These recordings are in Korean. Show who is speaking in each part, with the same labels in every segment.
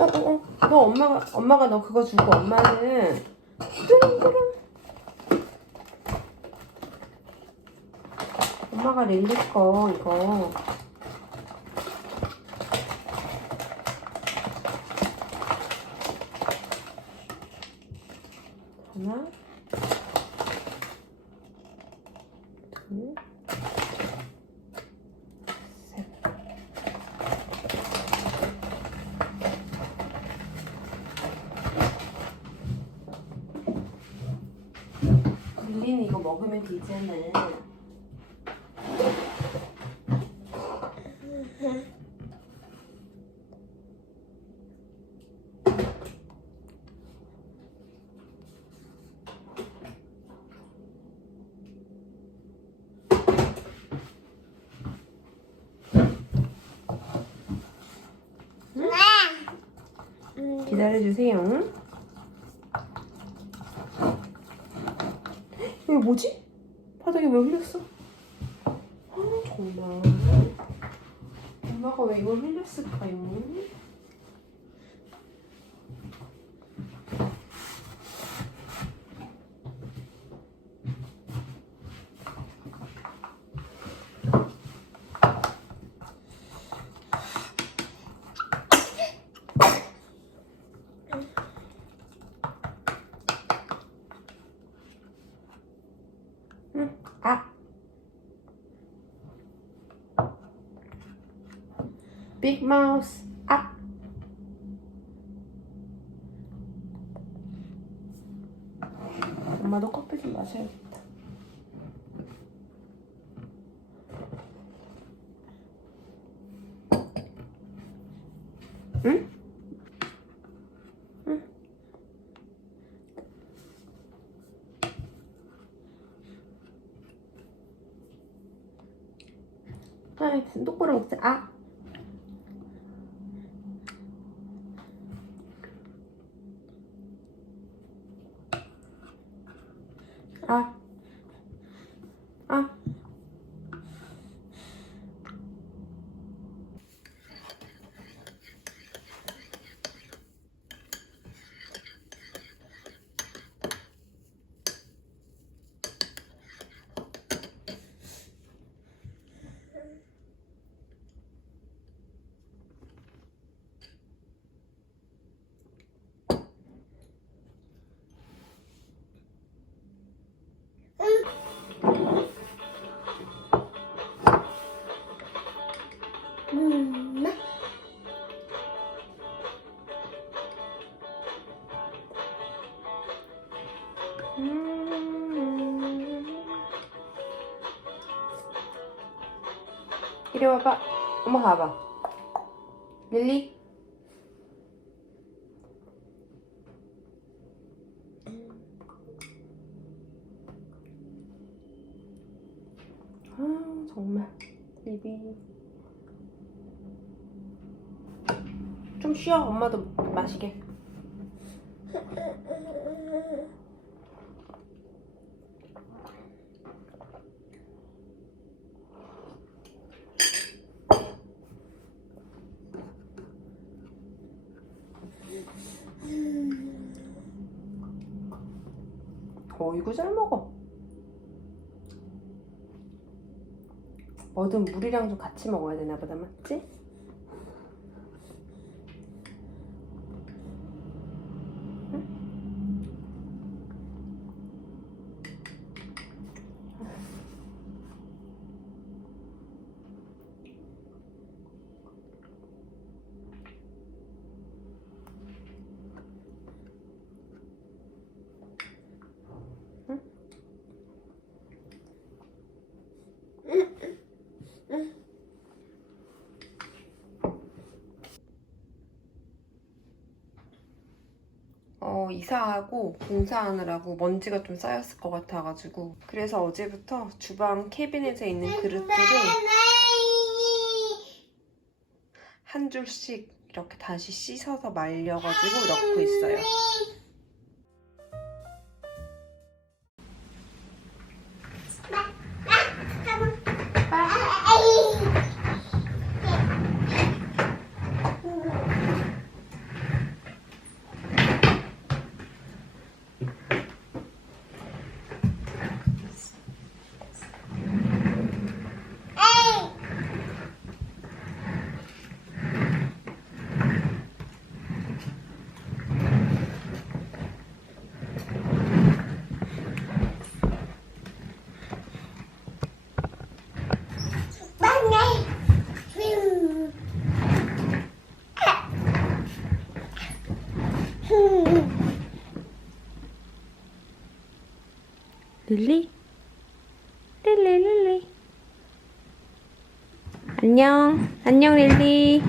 Speaker 1: 어, 어, 어. 너 엄마가 엄마가 너 그거 주고 엄마는 뚜릉뚜릉. 엄마가 릴리 거 이거. 하나, 둘, 셋. 릴리는 이거 먹으면 되잖아.
Speaker 2: 음.
Speaker 1: 기다려주세요. 이거 뭐지? 바닥에 왜 흘렸어? 아, 정말. 엄마가 왜 이걸 흘렸을까요? 응. 아. 빅 마우스. 아. 엄마도 커피 좀 마셔야겠다. 응? 응. 아, 똑바로 먹자. 아. 아.
Speaker 2: 음.
Speaker 1: 이리 와봐. 엄마 가봐. 릴리? 아 정말 입이 좀 쉬어 엄마도 마시게 어이구 잘 먹어 뭐든 물이랑 좀 같이 먹어야 되나 보다 맞지? 이사하고 공사하느라고 먼지가 좀 쌓였을 것 같아가지고 그래서 어제부터 주방 캐비닛에 있는 그릇들을 한 줄씩 이렇게 다시 씻어서 말려가지고 넣고 있어요. 릴리? 릴리 릴리. 안녕. 안녕 릴리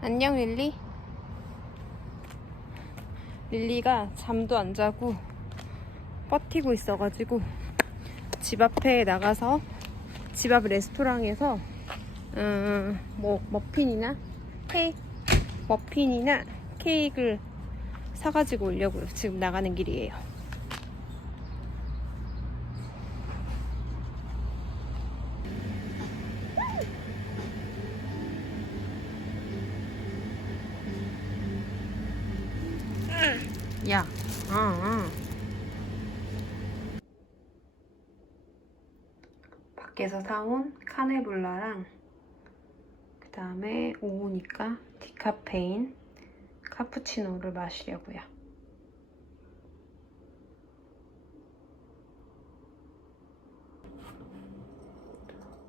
Speaker 1: 안녕 릴리. 릴리가 잠도 안 자고 버티고 있어가지고 집 앞에 나가서 집 앞 레스토랑에서 음, 뭐 머핀이나 케이크 머핀이나 케이크를 사가지고 오려고요. 지금 나가는 길이에요. 야, 어, 어. 밖에서 사온 카네블라랑 그 다음에 오후니까 디카페인 카푸치노를 마시려고요.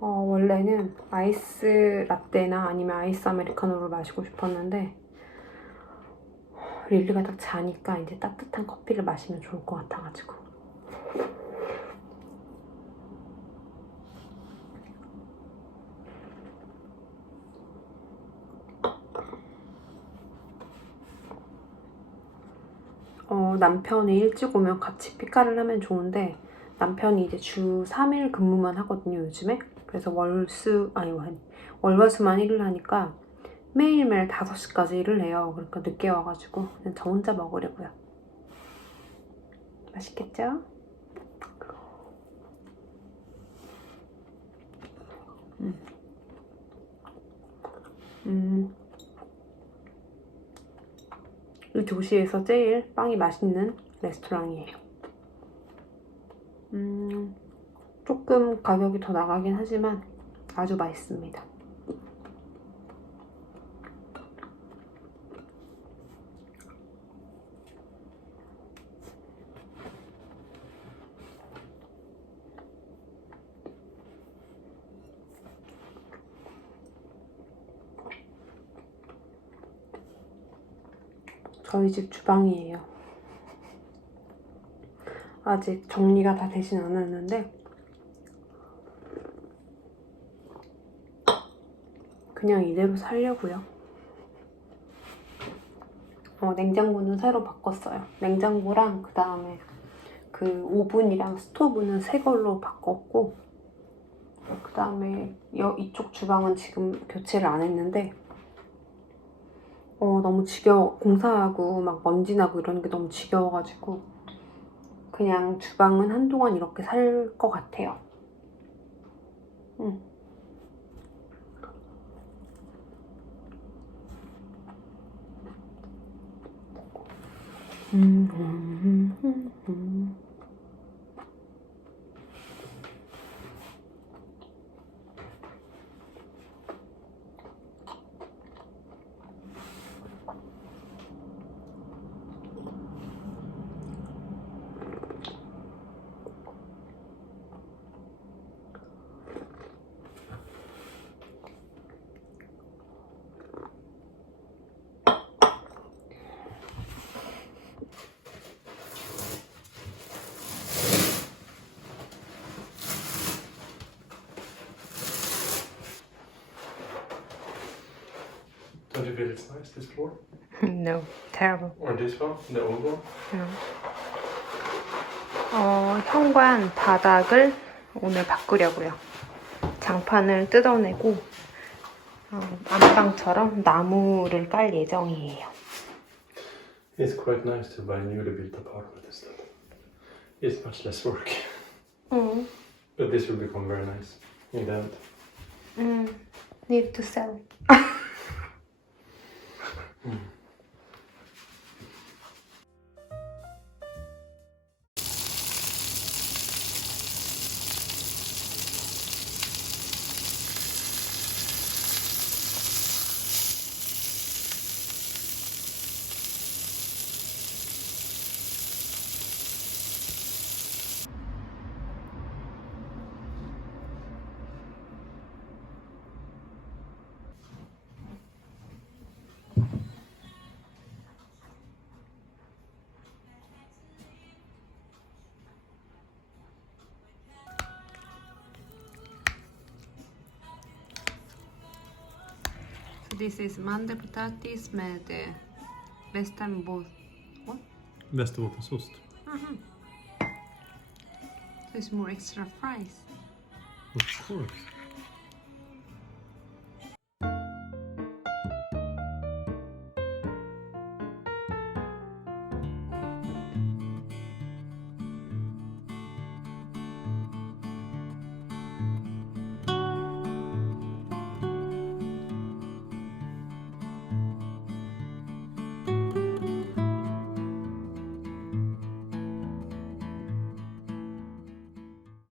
Speaker 1: 어, 원래는 아이스 라떼나 아니면 아이스 아메리카노를 마시고 싶었는데 릴리가 딱 자니까 이제 따뜻한 커피를 마시면 좋을 것 같아가지고. 어, 남편이 일찍 오면 같이 피카를 하면 좋은데 남편이 이제 주 3일 근무만 하거든요 요즘에. 그래서 월수 아니 월- 월화수만 일을 하니까 매일매일 5시까지 일을 해요 그러니까 늦게 와가지고 그냥 저 혼자 먹으려고요 맛있겠죠? 음. 음. 이 도시에서 제일 빵이 맛있는 레스토랑이에요. 음, 조금 가격이 더 나가긴 하지만 아주 맛있습니다. 저희 집 주방이에요. 아직 정리가 다 되진 않았는데 그냥 이대로 살려고요. 어, 냉장고는 새로 바꿨어요. 냉장고랑 그 다음에 그 오븐이랑 스토브는 새 걸로 바꿨고 그 다음에 이쪽 주방은 지금 교체를 안 했는데 어, 너무 지겨워. 공사하고 막 먼지 나고 이러는 게 너무 지겨워가지고 그냥 주방은 한동안 이렇게 살 것 같아요. 음, 음, 음.
Speaker 2: Don't you feel it's nice, this floor?
Speaker 1: No, terrible.
Speaker 2: Or this one, the old one?
Speaker 1: 어, 현관 바닥을 오늘 바꾸려고요. 장판을 뜯어내고 어, 안방처럼 나무를 깔 예정이에요.
Speaker 2: It's quite nice to buy a newly built apartment instead. It's much less work.
Speaker 1: 응,
Speaker 2: But this will become very nice in the end.
Speaker 1: 응, need to sell. Mm. This is mandelpotatis med eh, västernbåt. What?
Speaker 2: Västerbottensost.
Speaker 1: There's more extra fries.
Speaker 2: Of course.